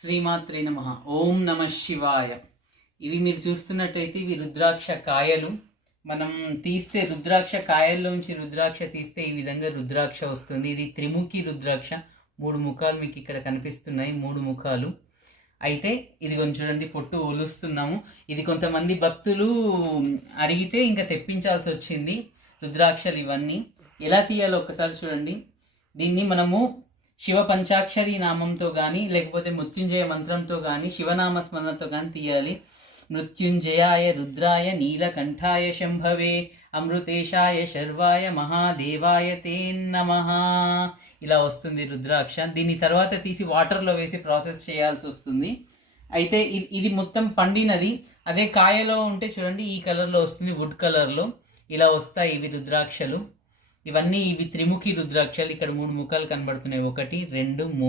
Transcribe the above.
శ్రీమాత్రే నమః. ఓం నమ శివాయ. ఇవి మీరు చూస్తున్నట్టయితే ఇవి రుద్రాక్ష కాయలు. మనం తీస్తే రుద్రాక్ష కాయల్లోంచి రుద్రాక్ష తీస్తే ఈ విధంగా రుద్రాక్ష వస్తుంది. ఇది త్రిముఖి రుద్రాక్ష. 3 ముఖాలు మీకు ఇక్కడ కనిపిస్తున్నాయి. 3 ముఖాలు. అయితే ఇది కొంచెం చూడండి, పొట్టు ఒలుస్తున్నాము. ఇది కొంతమంది భక్తులు అడిగితే ఇంకా తెప్పించాల్సి వచ్చింది రుద్రాక్షలు. ఇవన్నీ ఎలా తీయాలో ఒక్కసారి చూడండి. దీన్ని మనము శివ పంచాక్షరి నామంతో కానీ లేకపోతే మృత్యుంజయ మంత్రంతో కానీ శివనామ స్మరణతో కానీ తీయాలి. మృత్యుంజయాయ రుద్రాయ నీలకంఠాయ శంభవే అమృతేశాయ శర్వాయ మహాదేవాయ తే నమః. ఇలా వస్తుంది రుద్రాక్ష. దీన్ని తర్వాత తీసి వాటర్లో వేసి ప్రాసెస్ చేయాల్సి వస్తుంది. అయితే ఇది మొత్తం పండినది. అదే కాయలో ఉంటే చూడండి ఈ కలర్లో వస్తుంది, వుడ్ కలర్లో. ఇలా వస్తాయి ఇవి రుద్రాక్షలు. ఇవి త్రిముఖి రుద్రాక్షలు. ఇక్కడ 3 ముఖాలు కనబడుతున్నాయి. 1, 2, 3.